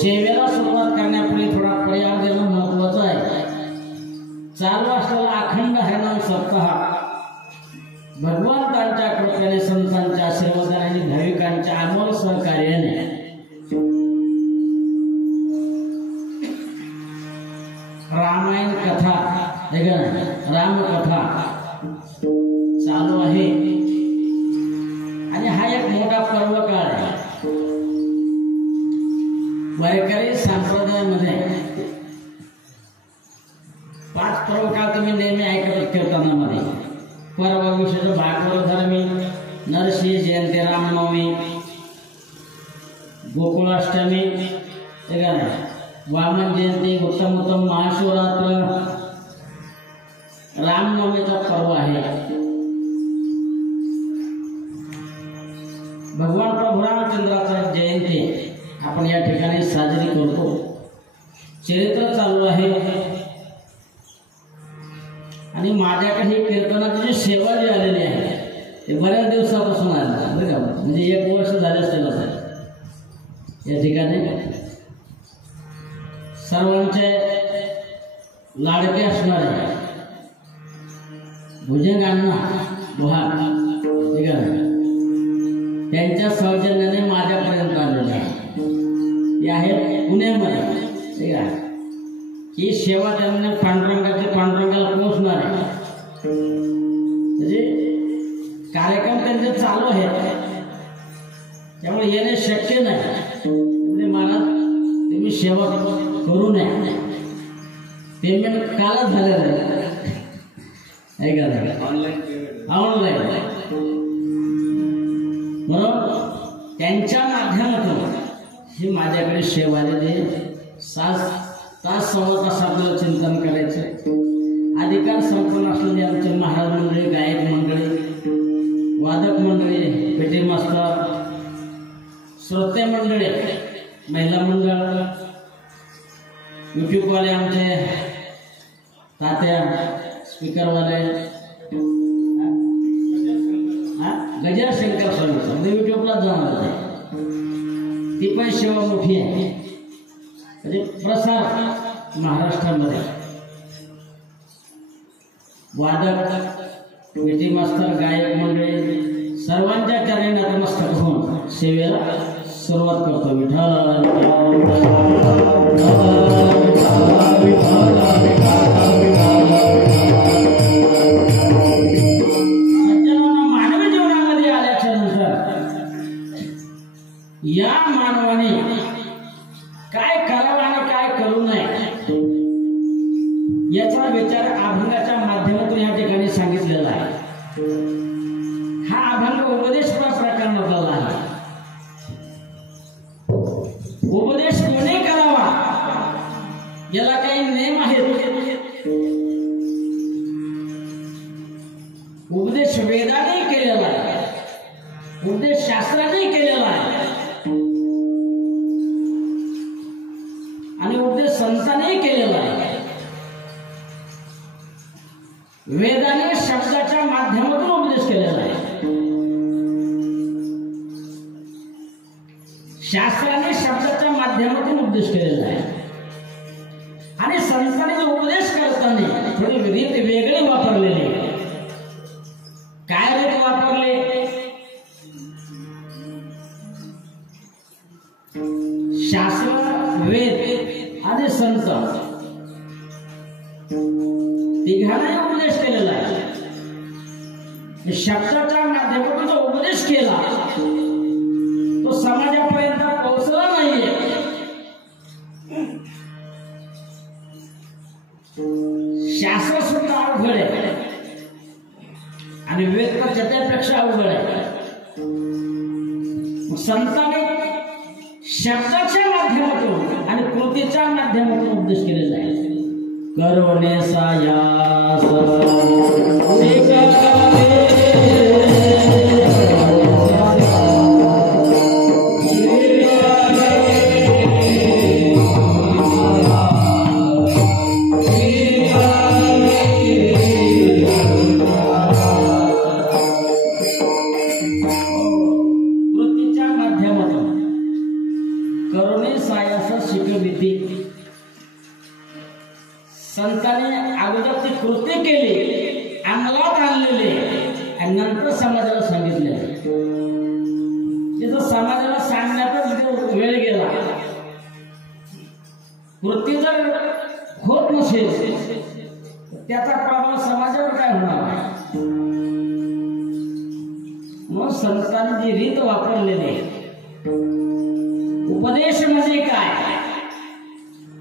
सेवेला सुरुवात करण्यापूर्वी थोडा पर्याय देणं महत्वाचं आहे। चालू असलेला अखंड हरिनाम सप्ताह भगवंतांच्या कृपेने संतांच्या आशीर्वादाने भाविकांच्या अमोल सहकार्याने रामकथा चालू आहे आणि हा एक मोठा पर्व काळ आहे. वारकरी संप्रदायामध्ये 5 पर्व काळ तुम्ही नेहमी ऐकत कीर्तनामध्ये. पर्व विशेष भागवत धर्मी, नरसिंह जयंती, रामनवमी, गोकुळाष्टमी, वामन जयंती, उत्तम महाशिवरात्र, रामनवमीचा पर्व आहे. भगवान प्रभू रामचंद्राचा जयंती आपण या ठिकाणी साजरी करतो. चरित्र चालू आहे आणि माझ्याकडे कीर्तनाची जी सेवा जी आलेली आहे ते बऱ्याच दिवसापासून आली बरं का, म्हणजे 1 वर्ष झाले असतील या ठिकाणी. सर्वांचे लाडके असणारे भुजंगांना लोहार ठीक आहे, त्यांच्या सौजन्याने माझ्यापर्यंत आलेले आहे. आहे पुण्यामध्ये ठीक आहे. ही सेवा त्यांनी पांडुरंगाला पोहोचणार आहे. म्हणजे कार्यक्रम त्यांचे चालू आहेत त्यामुळे येणे शक्य नाही. म्हणजे मला तुम्ही सेवा करू नये. पेमेंट कालच झालेलं आहे ऑनलाईन म्हणून त्यांच्या माध्यमातून ही माझ्याकडे सेवा आलेली. 7 तास सव्वा तास आपल्याला चिंतन करायचं. अधिकार संपन्न असलेले आमचे महाराज मंडळी, गायक मंडळी, वादक मंडळी, पेटी मास्तर, श्रोते मंडळी, महिला मंडळ, यूट्यूबवाले आमचे तात्या, स्पीकरवाले, गजर शंकर स्वामी म्हणजे यूट्यूबला जाणार आहे. ती पण सेवा मोठी आहे. म्हणजे प्रसार महाराष्ट्रामध्ये वादक, पेटी मास्तर, गायक मंडळी सर्वांच्या चरणी नतमस्तक होऊन सेवेला सुरुवात करतो. मानवी जीवनामध्ये आल्याच्या नंतर या मानवाने काय करावं आणि काय करू नये याचा विचार अभंगाच्या माध्यमातून या ठिकाणी सांगितलेला आहे. हा अभंग उपदेश प्रकरणातला आहे. उपदेश कोणी करावा याला काही नियम आहेत. उपदेश वेदाने केलेला आहे, उपदेश शास्त्राने केलेला आहे आणि उपदेश संतांनी केलेला आहे. वेदाने शब्दाच्या माध्यमातून उपदेश केलेला आहे, शास्त्राने शब्दाच्या माध्यमातून उपदेश केलेला आहे आणि संतांनी जो उपदेश करताना थोडी रीत वेगळे वापरलेली. काय रीत वापरले? शास्त्र, वेद आणि संत तिघांनाही उपदेश केलेला आहे. शब्दाच्या माध्यमातून जो उपदेश केला तो समाजापर्यंत पोहोचला नाहीये. शास्त्र सुद्धा अवघड आहे आणि वेद तर त्याच्यापेक्षा अवघड आहे. संतांनी शब्दाच्या माध्यमातून आणि कृतीच्या माध्यमातून उपदेश केलेला आहे. करोने सायास संतांनी अगोदर ती कृती केली, अंमलात आणलेली आणि नंतर समाजाला सांगितले. तिथं समाजाला सांगण्यातच वेळ गेला. कृती जर होत नसेल त्याचा प्रभाव समाजावर काय होणार आहे? मग संतांनी जी रीत वापरलेली उपदेश म्हणजे काय,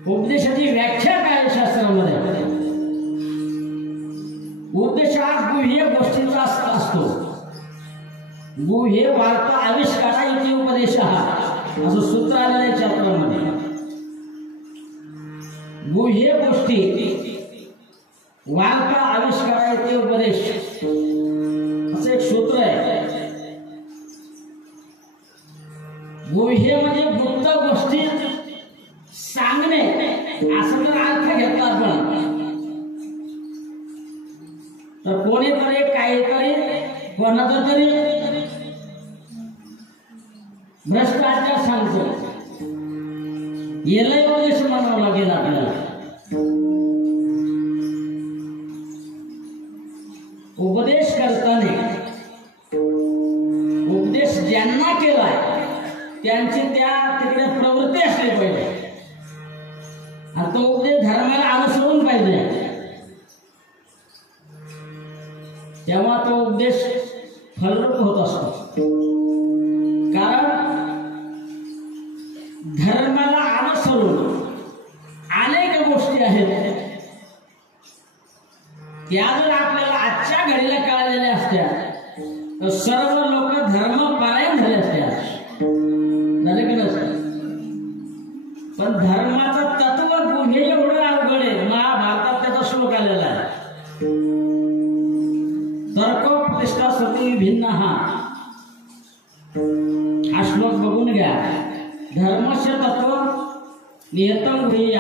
उपदेशाची व्याख्या काय शास्त्रामध्ये? उपदेश हा गुह्य गोष्टींचा असतो. गुह्य वार्ता आविष्कारा इथे उपदेश हा असं सूत्र आलेलं आहे शास्त्रामध्ये. गुह्य गोष्टी वार्ता आविष्कारा इथे उपदेश असं एक सूत्र आहे. गुह्य म्हणजे गुप्त गोष्टी सांगणे असं जर अर्थ घेतला आपण तर कोणीतरी काहीतरी कोणाचा तरी भ्रष्टाचार सांगतो, याला उपदेश म्हणावं लागेल आपल्याला. उपदेश करताना उपदेश ज्यांना केलाय त्यांची त्या तिकडे प्रवृत्ती असली पाहिजे आणि तो उपदेश धर्माला अनुसरून पाहिजे, तेव्हा तो उपदेश फलरूप होत असतो. कारण धर्माला अनुसरून अनेक गोष्टी आहेत, त्या जर आपल्याला आजच्या घडीला कळलेल्या असत्या तर सर्व लोक धर्मपरायण झाले असत्या, झाले की नसते. पण धर्माचं तत्व हे एवढं अवघड आहे. महाभारतात त्याचा श्लोक आलेला आहे, तर्कोपदिष्टा सती भिन्न. हा श्लोक बघून घ्या. धर्मस्य तत्व नियतं गुह्य.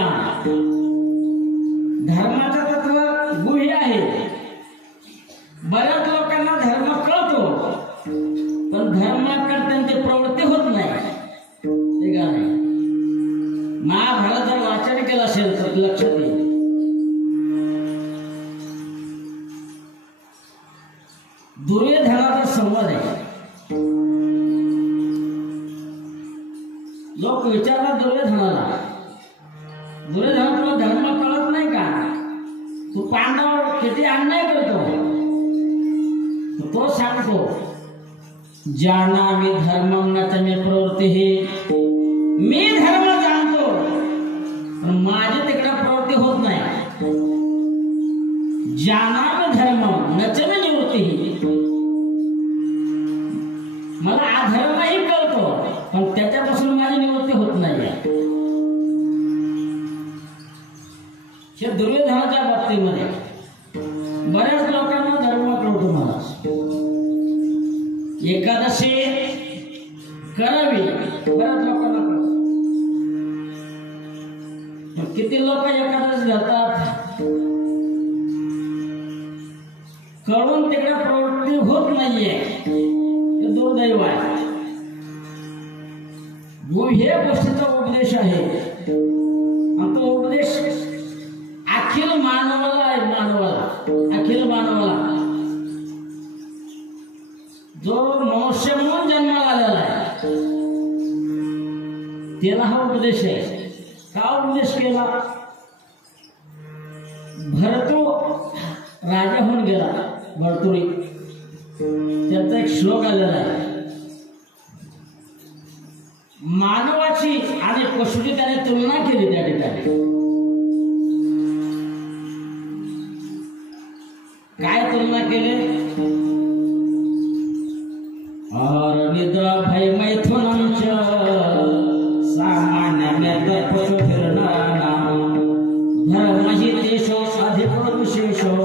धर्माचं तत्व गुह्य आहे. बऱ्याच लोकांना धर्म कळतो पण धर्माकडे त्यांची प्रवृत्ती होत नाही. ठीक आहे, महाभारत जर वाचन केलं असेल तर लक्षात येईल. दुर्योधनाचा संवाद आहे. लोक विचारतात दुर्योधनाला, दुर्योधना तुला धर्म कळत नाही का? तू पांडवावर किती अन्याय करतो? तो सांगतो, जानामि धर्मं न च मे प्रवृत्तिः. मी धर्म जाणतो पण माझी तिकडे प्रवृत्ती होत नाही. जानामि धर्मं न च मे निवृत्तिः. मला अधर्मही कळतो पण त्याच्यापासून माझी निवृत्ती होत नाही. हे दुर्योधनाच्या बाबतीमध्ये बऱ्याच लोकांना धर्म कळतो. महाराज एकादशी करावी बऱ्याच लोकांना कळतो. किती लोक एकादशी धरतात कळून तिकडे प्रवृत्ती होत नाहीये, ते दुर्दैव आहे. गुह्य गोष्टीचा उपदेश आहे आणि तो उपदेश अखिल मानवाला आहे. मानवाला, अखिल मानवाला जो मनुष्य म्हणून जन्माला आलेला आहे त्याला हा उपदेश आहे. का उपदेश केला? भरतो राजा होऊन गेला, भरतुरी. त्याचा एक श्लोक आलेला आहे. मानवाची आणि पशुची त्याने तुलना केली त्या ठिकाणी. काय तुलना केली? और निद्रा भय मैथुनंच सामान्य में पशु फिरणानाम धर्म ही देशो अधिक विशेषो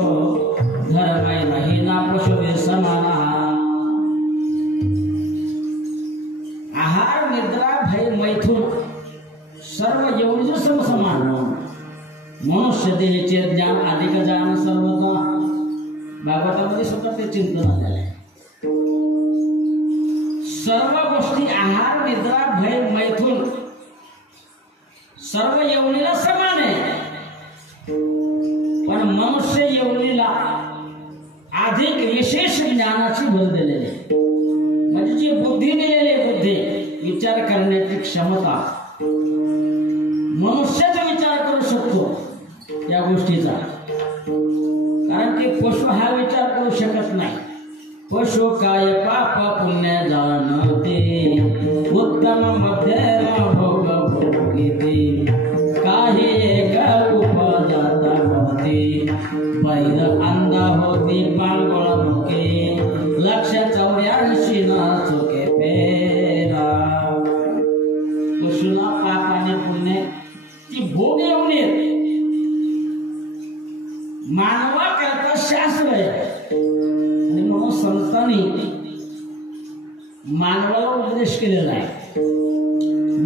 धर्म नहीं ना पशु समाना. आहार, निद्रा, भय, मैथुन सर्व योनीचे समसमान. मनुष्य देहाचे ज्ञान अधिक जाण सर्वता. भागवतामध्ये सुद्धा ते चिंतन झालेलं आहे. सर्व गोष्टी आहार, निद्रा, भय, मैथुन सर्व योनीला समान आहे. पण मनुष्य योनीला अधिक विशेष ज्ञानाची भर दिलेली आहे. म्हणजे जी बुद्धी दिलेली बुद्धी, विचार करण्याची क्षमता, मनुष्यच विचार करू शकतो या गोष्टीचा. कारण की पशु हा विचार करू शकत नाही. पशु काय पाप पुण्य जाणते, उत्तम मध्यम भोग भोगिते, काही एक उपजाता होती, बैल अंधा होती पांगोळ मुके, लक्ष 84 न चुके पेरा. पशुला पाप आणि पुण्य ती भोग येऊन येत. मानवा करता शास्त्र आहे आणि म्हणून संतांनी मानवाला उपदेश केलेला आहे.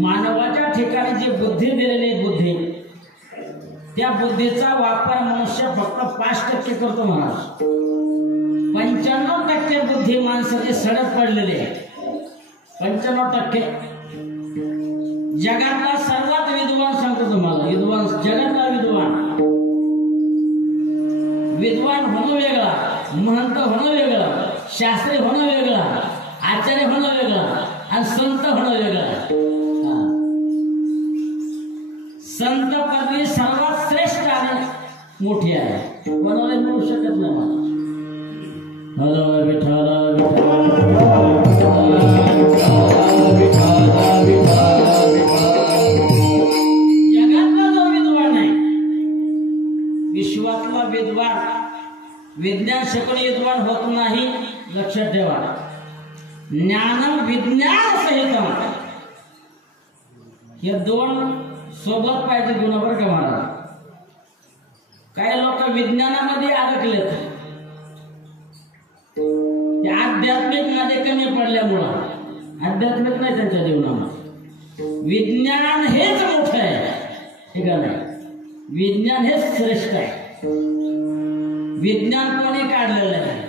मानवाच्या ठिकाणी जी बुद्धी दिलेली बुद्धी, त्या बुद्धीचा वापर मनुष्य फक्त 5% करतो महाराज. 95% बुद्धी माणसाची सडक पडलेली आहे. 95% जगातला सर्वात विद्वान सांगतो तुम्हाला, विद्वान जगातला विद्वान होणं वेगळा, महंत होणं वेगळं, शास्त्री होणं वेगळं, आचार्य होणं वेगळं आणि संत होणं वेगळं. संत पदवी सर्वात श्रेष्ठ आणि मोठी आहे, कोणाला मिळू शकत नाही मला. हर विठ्ठल जगातला जो विद्वान आहे, विश्वातला विद्वान, विज्ञान शिकून विद्वान होत नाही, लक्षात ठेवा. ज्ञान विज्ञान सहित हे दोन सोबत पाहिजे गुणावर का महाराज. काही लोक विज्ञानामध्ये अडकलेत, ते आध्यात्मिक मध्ये कमी पडल्यामुळं आध्यात्मिक नाही त्यांच्या जीवनामध्ये. विज्ञान हेच मोठं आहे, ठीक आहे नाही, विज्ञान हेच श्रेष्ठ आहे. विज्ञान कोणी काढलेलं आहे?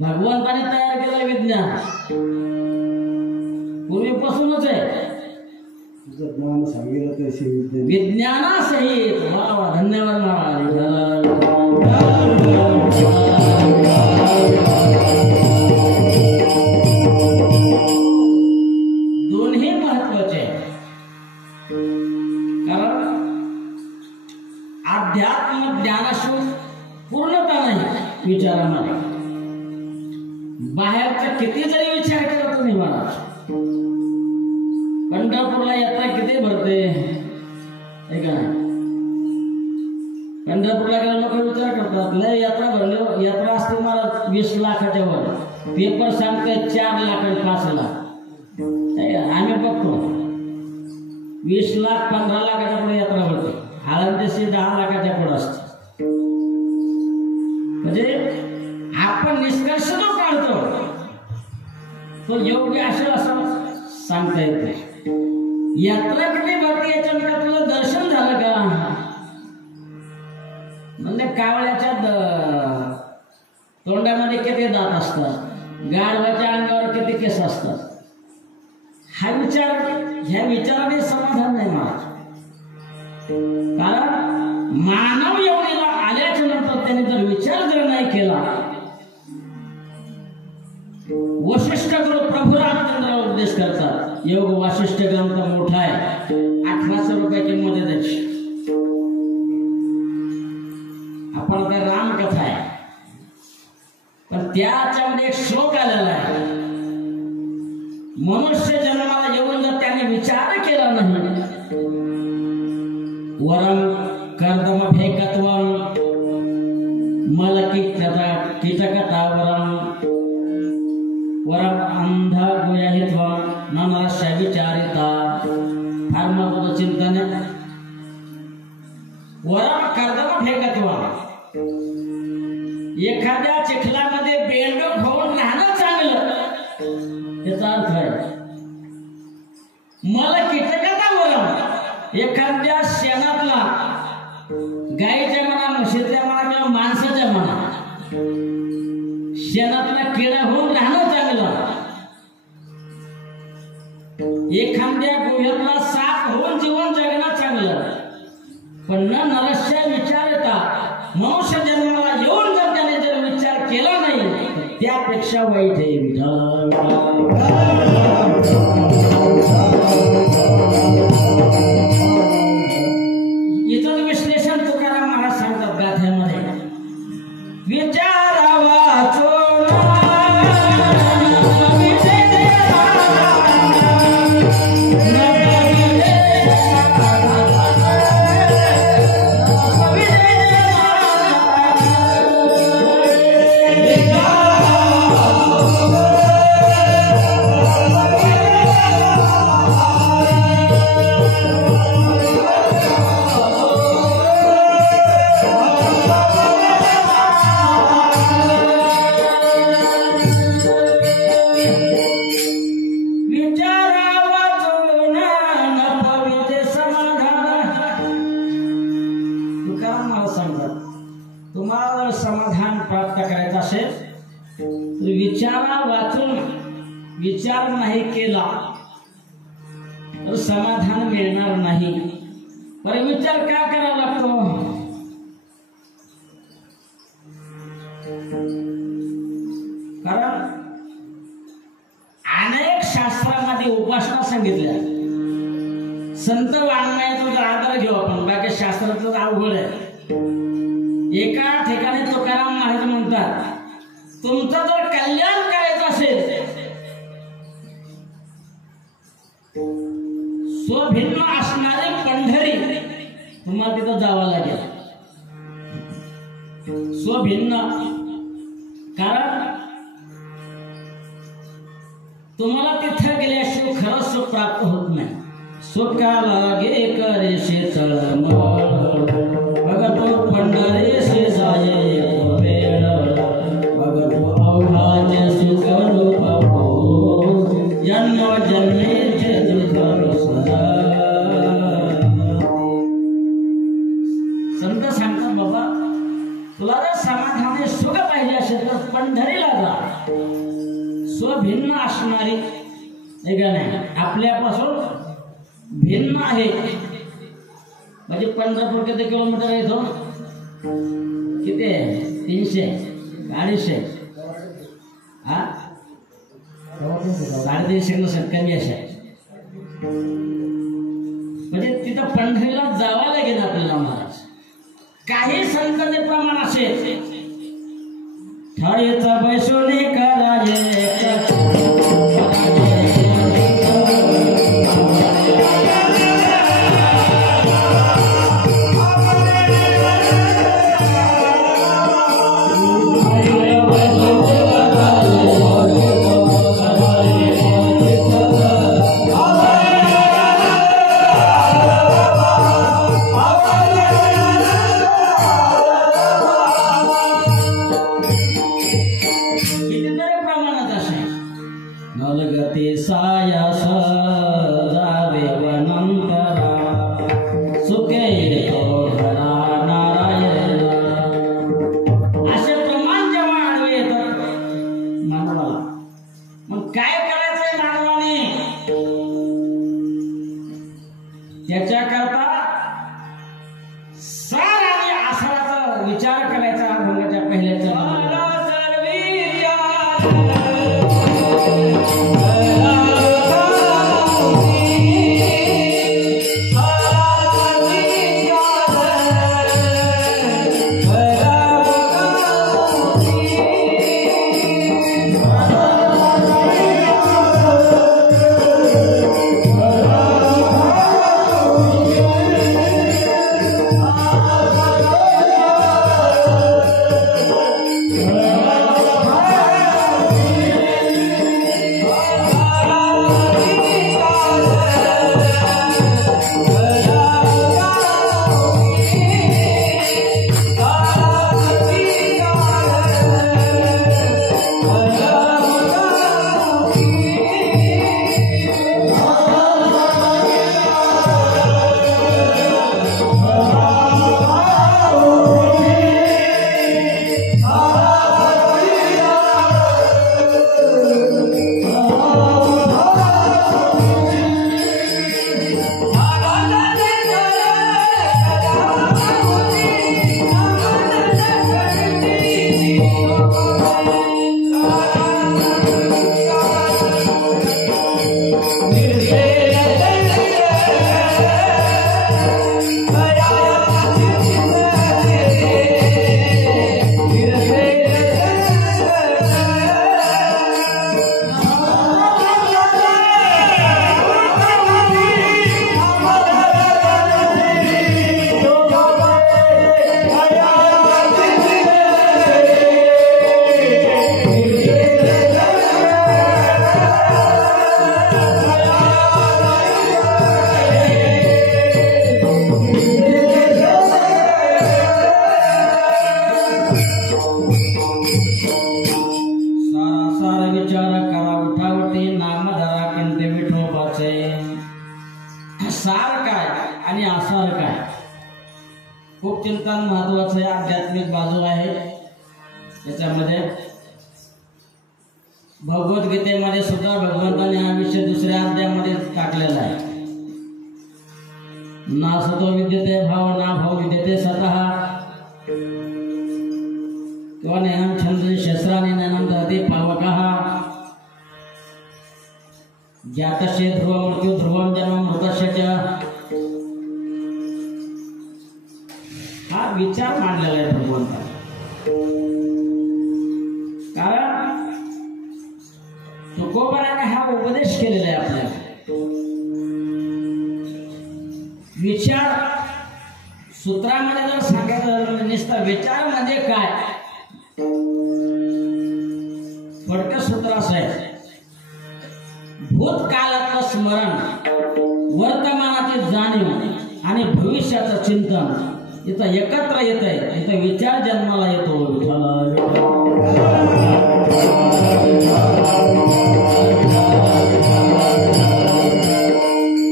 भगवंताने तयार केलं विज्ञान, पूर्वीपासूनच आहे. विज्ञानासहित वा वा, धन्यवाद महाराज. दोन्ही महत्वाचे आहे, कारण अध्यात्म ज्ञानाशिवाय पूर्णता नाही विचारामध्ये. बाहेरचा किती जरी विचार केला तुम्ही महाराज, पंढरपूरला यात्रा किती भरते, हे का नाही? पंढरपूरला गेले लोक विचार करतात, लय यात्रा भरली, यात्रा असते मला 20 लाखाच्या वर, पेपर सांगते 4 लाख आणि 5 लाख. आम्ही बघतो 20 लाख 15 लाखाच्या पुढे यात्रा भरते, आळंदीशी 10 लाखाच्या पुढे असते. म्हणजे आपण निष्कर्ष जो काढतो तो योग्य असेल असं सांगता येत नाही. यात्रा किती भरती याच्यानंतर तुझं दर्शन झालं का? म्हणजे कावळ्याच्या तोंडामध्ये किती दात असतात, गाढवाच्या अंगावर किती केस असतात. हा विचार, ह्या विचाराने समाधान नाही मला. कारण मानव योनीला आल्याच्या नंतर त्याने जर विचार जर नाही केला, वशिष्ठ गुरु प्रभू रामचंद्र उपदेश करतात. योग वासिष्ठ ग्रंथ मोठा आहे, 1800 रुपये किंमत आहे त्याची. आपण आता रामकथा आहे, पण त्याच्यामध्ये एक श्लोक आलेला आहे. मनुष्य जन्माला येऊन जर त्याने विचार केला नाही, वरम कर्दम भेकत्वम कीटकता वरम अंध गुयाहित्वम नरस्य विचारिता. फार महत्वाचं चिंतन आहे. वरम कर्दम भेकत्वम, एखाद्या चिखलामध्ये बेंडूक होऊन राहणं चांगलं, याचा अर्थ आहे. मला कीटकता वरम, एखाद्या शेणातला, गायीच्या म्हणा, म्हशीच्या म्हणा किंवा माणसाच्या म्हणा, शेणातला किडा होऊन राहणं चांगलं. एखाद्या गुहेतला साप होऊन जीवन जगणं चांगलं. पण न नरस्य विचारता, मनुष्य जन्माला येऊन जर त्याने जर विचार केला नाही, त्यापेक्षा वाईट आहे. इथं विश्लेषण तुकाराम महाराज सांगतात गाथ्यामध्ये. असेल तर विचारा वाचून विचार नाही केला तर समाधान मिळणार नाही. पर विचार का करावा लागतो? कारण अनेक शास्त्रामध्ये उपासना सांगितल्या. संत वाङ्मयाचा आधार घेऊ आपण, बाकी शास्त्राचं अवघड आहे. एका ठिकाणी तुकाराम महाराज म्हणतात, तुमचं जर कल्याण करायचं असेल स्वभिन्न असणारी पंढरी तुम्हाला तिथं जावं लागेल. स्वभिन्न, कारण तुम्हाला तिथं गेल्याशिवाय खरं सुख प्राप्त होत नाही. सुखाला गे करे शेतळ भगतो पंढरीशी जाये वेळ भगतो अवघाचे सुख रूप जन्म जन्मेचे दुःख संत सांगतात, बाबा तुला जर समाधानी सुख पाहिजे असेल तर पंढरीला जा. स्वभिन्न असणारी नाही, आपल्यापासून भिन्न आहे. म्हणजे पंढरपूर किती किलोमीटर आहे तो? किती आहे? 300 250 हा 350 नसेल, कमी असे. म्हणजे तिथं पंढरीला जावं लागेल आपल्याला. महाराज काही संतांचे प्रमाण असेल, ठळेचा बैसोने कराजे त्याच्यामध्ये भगवद्गीतेमध्ये सुद्धा भगवंताने हा विषय दुसऱ्या अध्यायामध्ये टाकलेला आहे. ना सतो विद्यते भाव ना भाव विद्यते स्वतः किंवा नैनम छंद शस्त्राने नैनम दहते पावकः ज्ञातस्य ध्रुव मृत्यू ध्रुवम जन्म मृतस्य च. हा विचार मांडलेला आहे भगवंताने. कारण तुकोबाराने हा उपदेश केलेला आहे आपल्याला. विचार सूत्रामध्ये जर सांगायचं नुसता विचार म्हणजे काय, थोडक्यात सूत्र असं आहे, भूतकाळातलं स्मरण, वर्तमानाची जाणीव आणि भविष्याचं चिंतन इथं एकत्र येत आहे. इथं विचार जन्माला येतो.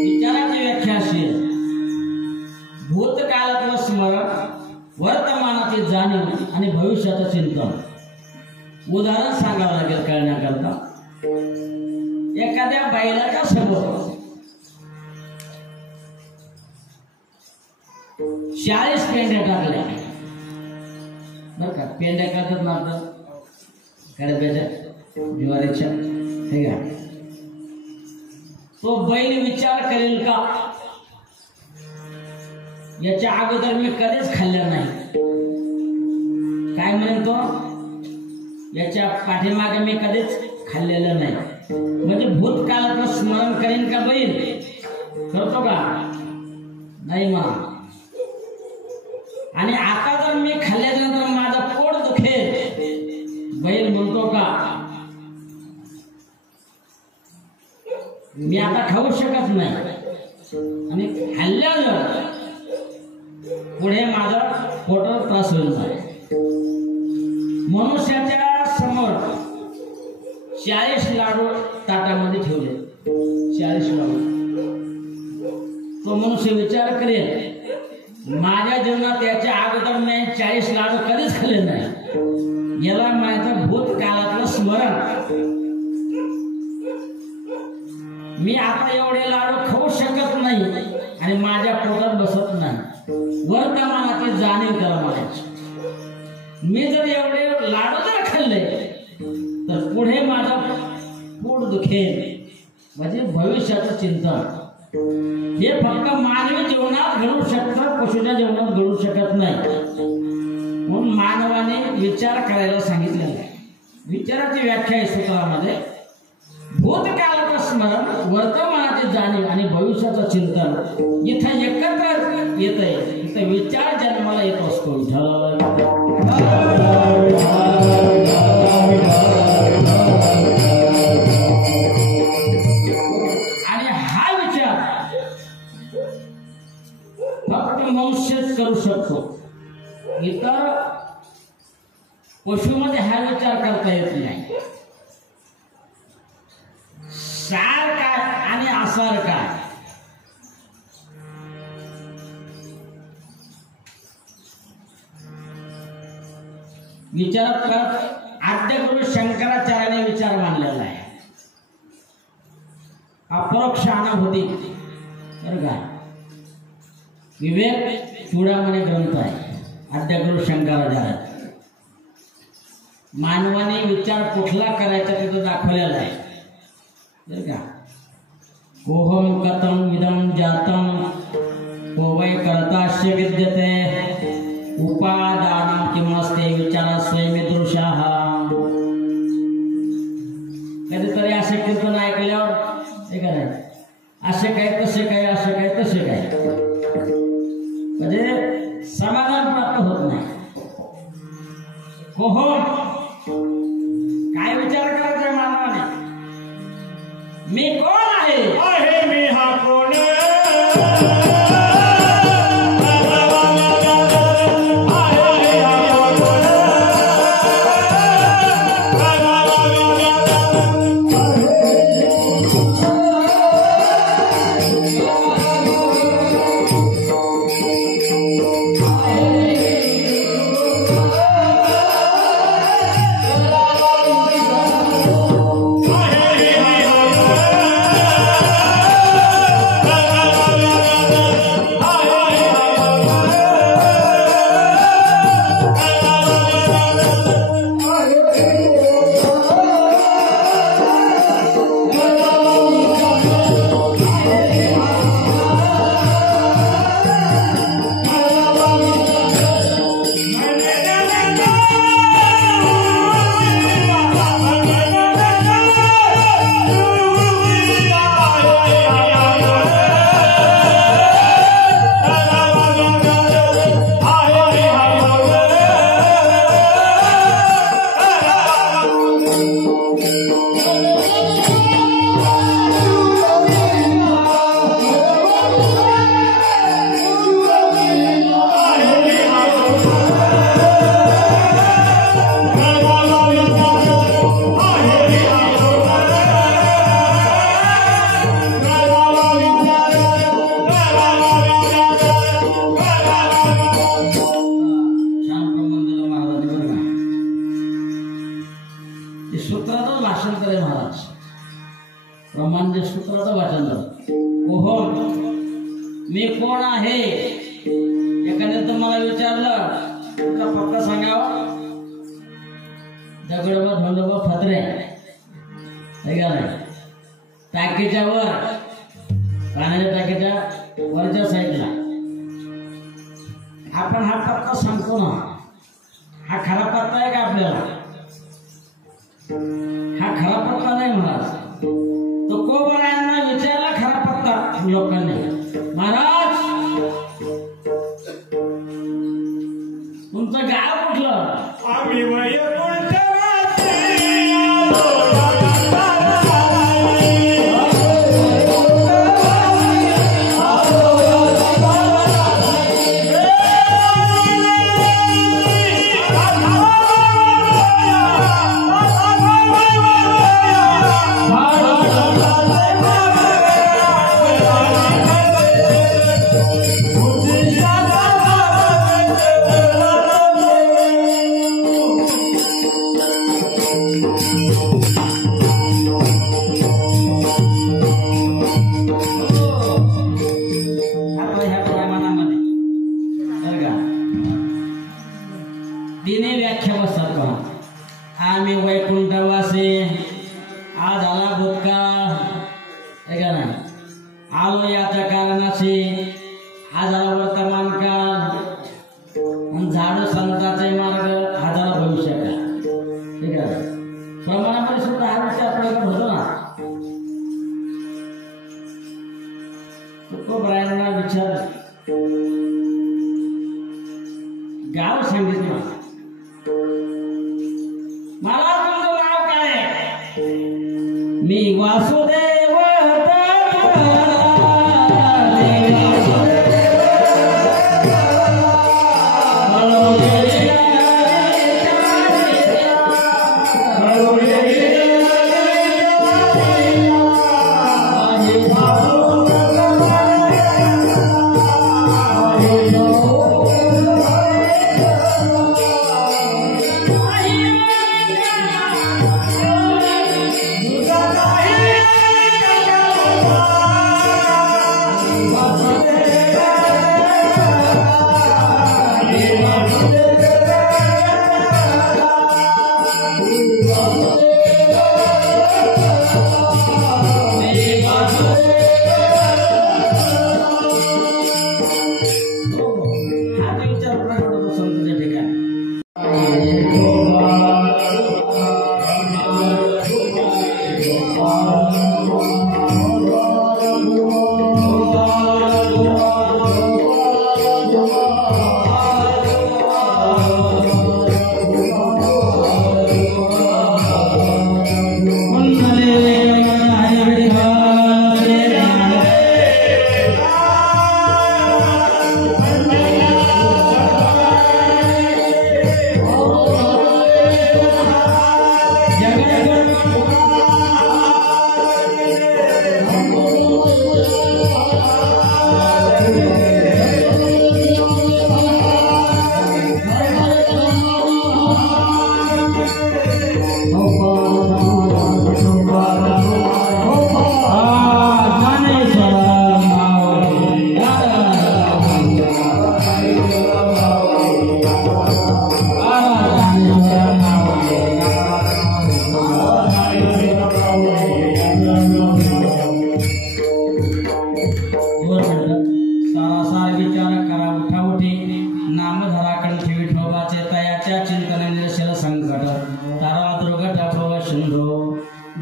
विचाराची व्याख्या अशी आहे, भूतकाळातलं स्मरण, वर्तमानाची जाणीव आणि भविष्याचं चिंतन. उदाहरण सांगावं लागेल कळण्याकरता. एखाद्या बैलाच्या समोर 40 पेंड्या टाकल्या, बर का, पेंड्या करतात ना आपलं कडब्याच्या ज्वारीच्या, ठीक आहे. तो बैल विचार करेल का, याच्या अगोदर मी कधीच खाल्लं नाही, काय म्हणेल तो, याच्या पाठीमागे मी कधीच खाल्लेलं नाही. म्हणजे भूतकाळाचं स्मरण करेन का बैल, करतो का, नाही म्हणा. आणि आता जर मी खाल्ल्यानंतर माझं पोट दुखेल, बैल म्हणतो का मी आता खाऊ शकत नाही, आणि खाल्ल्यावर पुढे माझा पोटाला त्रास होईल. मनुष्याच्या समोर 40 लाडू ताटामध्ये ठेवले, 40 लाडू. तो मनुष्य विचार करेल, माझ्या जीवनात याच्या अगोदर मी 40 लाडू कधीच खाल्ले नाही, याला माझं भूतकाळातलं स्मरण, मी आता एवढे लाडू खाऊ शकत नाही आणि माझ्या पोटात बसत नाही. वर्तमानाची जाणीव करा म्हणायची. मी जर एवढे लाडू जर खाल्ले तर पुढे माझं पोट दुखेल, म्हणजे भविष्याचं चिंतन. हे फक्त मानवी जीवनात घडू शकतं, पशुच्या जीवनात घडू शकत नाही. म्हणून मानवाने विचार करायला सांगितलेला आहे. विचाराची व्याख्या आहे सूत्रामध्ये, भूतकाळाचं स्मरण, वर्तमानाची जाणीव आणि भविष्याचं चिंतन इथं एकत्र येत आहे. इथं विचार जन्माला येत असतो. आणि हा विचार फक्त मनुष्यच करू शकतो, इतर पशुमध्ये हा विचार करता येत नाही. सार काय आणि आसार काय, विचारात करत आद्यगुरु शंकराचार्याने विचार मांडलेला आहे. अपरोक्ष अनुभूती, बरं का, विवेक चूडामणी ग्रंथ आहे आद्यगुरु शंकराचार्य. मानवाने विचार कुठला करायचा तिथं दाखवलेला आहे, बरं का. कोहम कथम इदम जातम को वै कर्तास्य विद्यते उपादानं किमस्ते विचारा स्वयंदृशाः. कधीतरी असे कीर्तन ऐकल्यावर हे करायचं, असे काय तसे काय, असे काय तसे काय, म्हणजे समाधान प्राप्त होत नाही. कोहम काय विचार करायचा मानवाने, मी कोण आहे, मी हा कोण, कोण मी कोण आहे एखाद्याने तुम्हाला विचारलं तुमचा पत्ता सांगावा दगडोबा धोंडोबा फत्रे टाकीच्या वर पाण्याच्या टाकीच्या वरच्या साईडला आपण हा पत्ता सांगतो ना हा खरा पत्ता आहे का आपल्याला हा खरा पत्ता नाही महाराज तो कोबरायांना विचारला खरा पत्ता लोकांनी महाराज तुमचं गाव कुठलं आम्ही वैकुंठ दिने व्याख्या बसतात आम्ही वैकुंठवासी आज आला भूतकाळ का नाही आलो याच्या कारणाशी आज आला वर्तमान काळ झाडू संताचे मार्ग आजाला भविष्य काळ ठीक आहे प्रमाणामध्ये सुद्धा हा विषय आपल्याकडे होतो ना तो ब्रायनला विचार गाव सांगितलं मला तुमचं नाव काय मी वासुदेव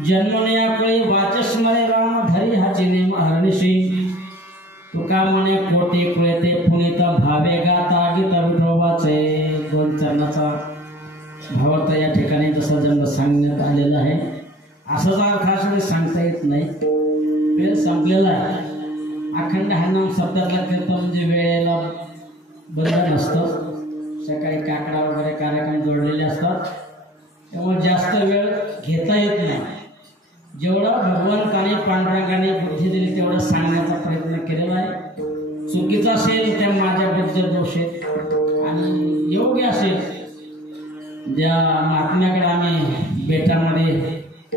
जन्मने वाचस्मरे राम धरी हाची नेम हरणिशी तुका म्हणे कोटी कुळते पुनीत भावे गाता गीता विठोबाचे दोन चरणाचा भावार्थ या ठिकाणी जसा जन्म सांगण्यात आलेला आहे असाच अर्थ असं सांगता येत नाही वेळ संपलेला आहे अखंड हरिनाम सप्ताहातला कीर्तन म्हणजे वेळेला बंद नसतं सकाळी काकडा वगैरे कार्यक्रम जोडलेले असतात त्यामुळे जास्त वेळ घेता येत नाही जेवढा भगवंताने पांडुरंगाने बुद्धी दिली तेवढं सांगण्याचा प्रयत्न केलेला आहे चुकीचं असेल त्या माझ्याबद्दल दोष आहेत आणि योग्य असेल ज्या महात्म्याकडे आम्ही बेटामध्ये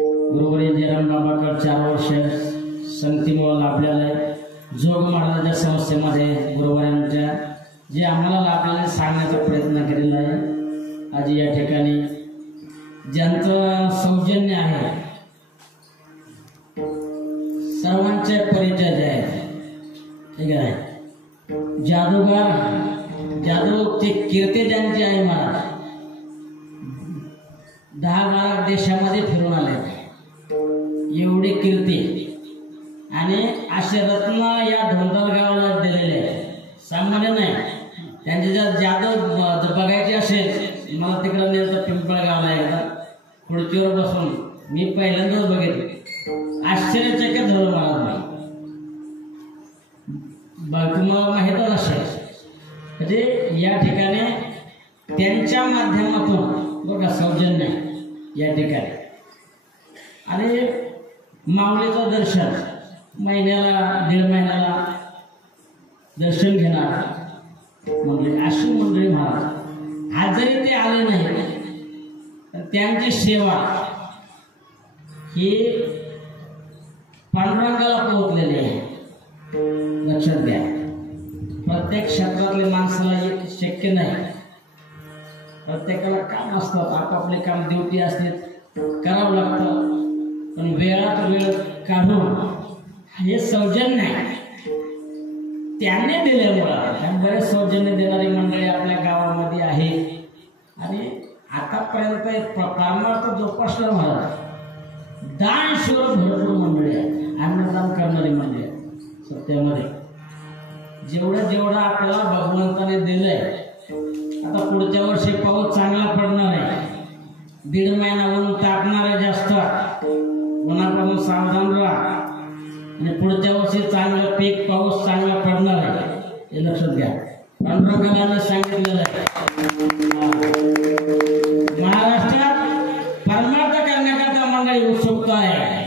बरोबर जयराम बाबाकडे 4 वर्ष संगतीमुळे लाभलेलं आहे. जोग महाराजांच्या समस्येमध्ये गुरुवारांच्या जे आम्हाला लाभलेले सांगण्याचा प्रयत्न केलेला आहे. आज या ठिकाणी ज्यांचं सौजन्य आहे सर्वांचे परिचय जे आहेत, ठीक आहे. जादू ते कीर्ती ज्यांची आहे महाराज 10-12 देशामध्ये फिरून आले एवढी कीर्ती आणि असे रत्न या धोंडल गावाला दिलेले सामान्य नाही. त्यांची जर जादू बघायची असेल मला तिकडं नेलं पिंपळगावला एकदा खुर्चीवर बसून मी पहिल्यांदाच बघितले. आश्चर्यचकित झालं मला. तुम्हाला माहीतच असेल म्हणजे या ठिकाणी त्यांच्या माध्यमातून बघा सौजन्य या ठिकाणी आणि माऊलीचं दर्शन महिन्याला 1.5 महिन्याला दर्शन घेणार मंडळी अशी मंडळी महाराज आज जरी ते आले नाही तर त्यांची सेवा ही पांडुरंगाला पोहोचलेली आहे. लक्षात घ्या. प्रत्येक क्षेत्रातल्या माणसाला एक शक्य नाही. प्रत्येकाला काम असतात, आपापले काम ड्युटी असते करावं लागतं. पण वेळात वेळ काढून हे सौजन्य आहे त्याने दिल्यामुळं बरेच सौजन्य देणारी मंडळी आपल्या गावामध्ये आहे. आणि आतापर्यंत परमार्थ जोपासला महाराज दानशूर भरपूर मंडळी आहे. अन्नदान करणारी मंडळी आहे. सत्यामध्ये जेवढं आपल्याला भगवंताने दिलंय. आता पुढच्या वर्षी पाऊस चांगला पडणार आहे. 1.5 महिना ऊन तापणार आहे जास्त. उन्हापासून सावधान राहा आणि पुढच्या वर्षी चांगलं पीक पाऊस चांगला पडणार आहे हे लक्षात घ्या. पांडुरंगाने सांगितलेलं आहे. महाराष्ट्रात परमार्थ करण्याकरता मंडळी उत्सुकता आहे.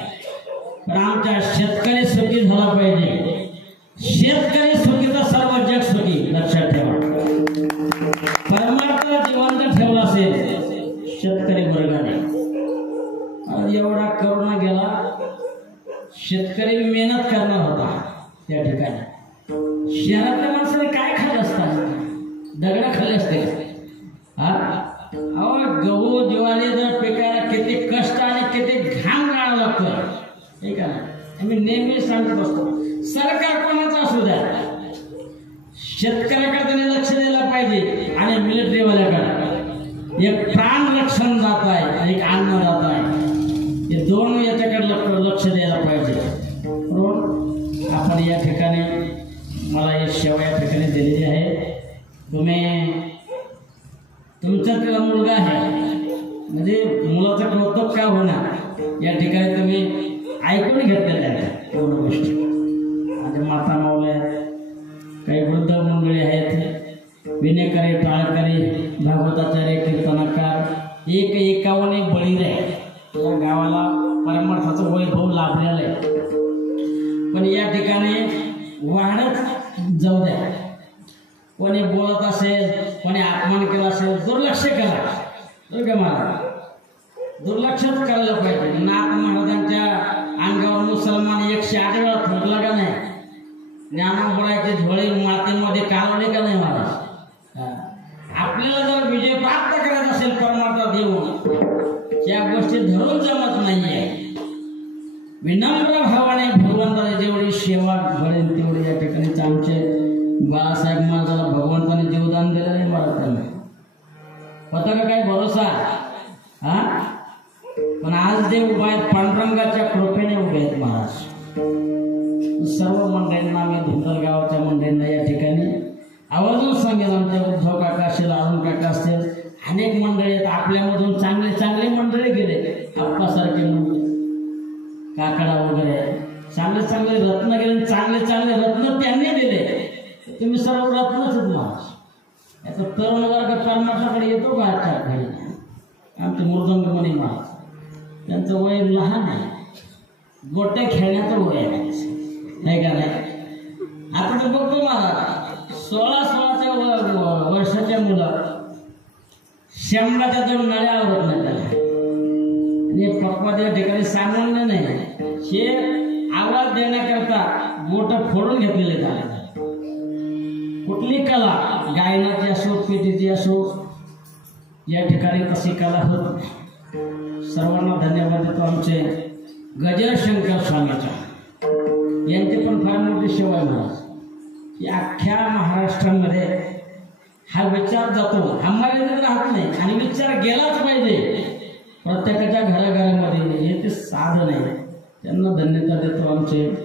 पण आमच्या शेतकरी सुखी झाला पाहिजे. शेतकरी सुखी तर सर्व जग सुखी. लक्षात ठेवा. परमार्थ जिवंत ठेवला असेल शेतकरी वर्गाने. एवढा करोना गेला. शेतकरी मेहनत करणार होता त्या ठिकाणी. शहरातल्या माणसाने काय खाल्लं असतात? दगड खाल्ले असते. गहू ज्वारी जर पिकायला किती कष्ट आणि किती घाम गाळावं लागतं हे का नाही. आम्ही नेहमी सांगत असतो सरकार कोणाचं असू द्या शेतकऱ्याकडे लक्ष द्यायला पाहिजे. आणि मिलिटरीवाल्याकडे एक प्राण रक्षण जात आहे आणि एक अन्न जात आहे. हे दोन याच्याकडे लक्ष द्यायला पाहिजे. म्हणून आपण या ठिकाणी मला ही सेवा या ठिकाणी दिलेली आहे. तुमचा मुलगा आहे म्हणजे मुलाचं कौतुक का होणार या ठिकाणी तुम्ही ऐकून घेतलेल्या आहेत पूर्ण गोष्टी. माझ्या माता माऊल्या आहेत, काही वृद्ध मंडळी आहेत, विनेकरी टाळकरी भागवताचार्य कीर्तनकार 51 बळीर आहे. या गावाला परमार्थाचं वैभव लाभलेलं आहे. पण या ठिकाणी वाढत जाऊ द्या. कोणी बोलत असेल, कोणी अपमान केला असेल, दुर्लक्ष केला तर का महाराज दुर्लक्षच करायला पाहिजे. नाथ महाराजांच्या अंगावर मुसलमान 108 वेळा फुटला का नाही. ज्ञानामुळाचे झोळे मातीमध्ये कालवले का नाही महाराज. आपल्याला जर विजय प्राप्त करायचा असेल परमार्थात येऊन या गोष्टी धरून जमत नाहीये. विनम्र भावाने भगवंताने जेवढी सेवा घडेल तेवढी या ठिकाणी आमचे बाळासाहेब महाराजांना भगवंताने जीवदान दिलं नाही महाराजांना. होता का काही भरोसा? पण आज जे उभा आहेत पांडुरंगाच्या कृपेने उभे आहेत महाराज. सर्व मंडळींना आम्ही धुंदल गावाच्या मंडळींना या ठिकाणी आवर्जून सांगेल. आमच्या उद्धव काका असेल, अरुण काका असतील, अनेक मंडळी आहेत. आपल्यामधून चांगले चांगले मंडळी गेले. आप्पासारखे मंडळी, काकडा वगैरे चांगले चांगले रत्न गेले. चांगले चांगले रत्न त्यांनी दिले. तुम्ही सर्व रत्नच महाराज. याचा तरुण वर्ग परमार्थाकडे येतो का आजच्या घडी? आमचे मृदंगमणी महाराज त्यांचं वय लहान आहे. गोट्या खेळण्याचं वय आहे नाही का नाही. आता तर बघतो महाराज 16 वर्षाच्या मुलं शेंबडाच्या दोन नळ्या आवडत नाही त्याला. आणि पप्पा त्या ठिकाणी सामान्य नाही. हे आवाज देण्याकरता बोट फोडून घेतलेले झाले. कुठली कला, गायनाची असो, पेटीची असो, या ठिकाणी तशी कला होत. सर्वांना धन्यवाद देतो आमचे गजर शंकर स्वामीचा. यांची पण फार मोठी सेवा आहे महाराज. की अख्ख्या महाराष्ट्रामध्ये हा विचार जातो, आम्हाला राहत नाही आणि विचार गेलाच पाहिजे प्रत्येकाच्या घराघरामध्ये. हे ते साधन आहे. त्यांना धन्यता देतो आमचे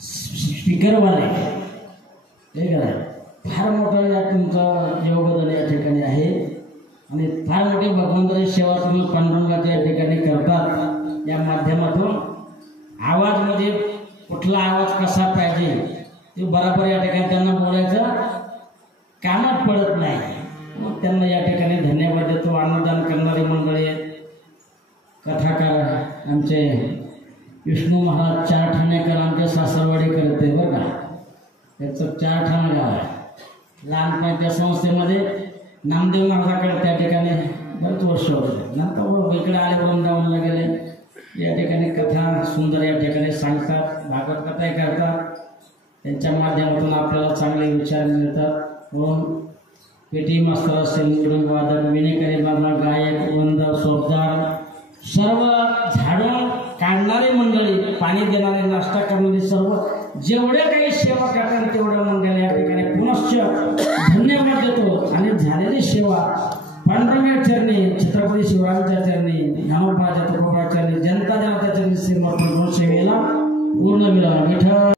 स्पीकरवाले. हे करा, फार मोठं या तुमचं योगदान या ठिकाणी आहे आणि फार मोठी भगवंताची सेवा तुम्ही पांडुरंगाच्या या ठिकाणी करतात. या माध्यमातून आवाजमध्ये कुठला आवाज कसा पाहिजे ते बरोबर या ठिकाणी त्यांना बोलायचं कामात पडत नाही. मग त्यांना या ठिकाणी धन्यवाद देतो. अन्नदान करणारी मंडळी, कथाकार आमचे विष्णू महाराज चार ठाणेकर आमच्या सासरवाडी करते बरं का. त्याचं चार ठाणा गाव आहे. लहानपणाच्या संस्थेमध्ये नामदेव महाराजाकडे त्या ठिकाणी बरेच वर्ष होते. नंतर इकडे आले, वृंदावनला गेले. या ठिकाणी कथा सुंदर या ठिकाणी सांगतात, भागवत कथाही करतात. त्यांच्या माध्यमातून आपल्याला चांगले विचार मिळतात. म्हणून पेटी मास्तर असेल, मृदुंग वादक, विनेकरी बाबा, गायक, वंद, सोबदार, सर्व झाडून काढणारी मंडळी, पाणी देणारे, नाश्ता करणारी, सर्व जेवढे काही सेवा करतात तेवढ्या मंडळी या ठिकाणी पुनश्च धन्यवाद देतो. आणि झालेली सेवा पांडुरंगा चरणी, छत्रपती शिवरायांच्या चरणी, ज्ञानोबाच्या तुकोबाच्या चरणी, जनता जनाच्या चरणी सेवेला पूर्ण मिळावा. विठ्ठल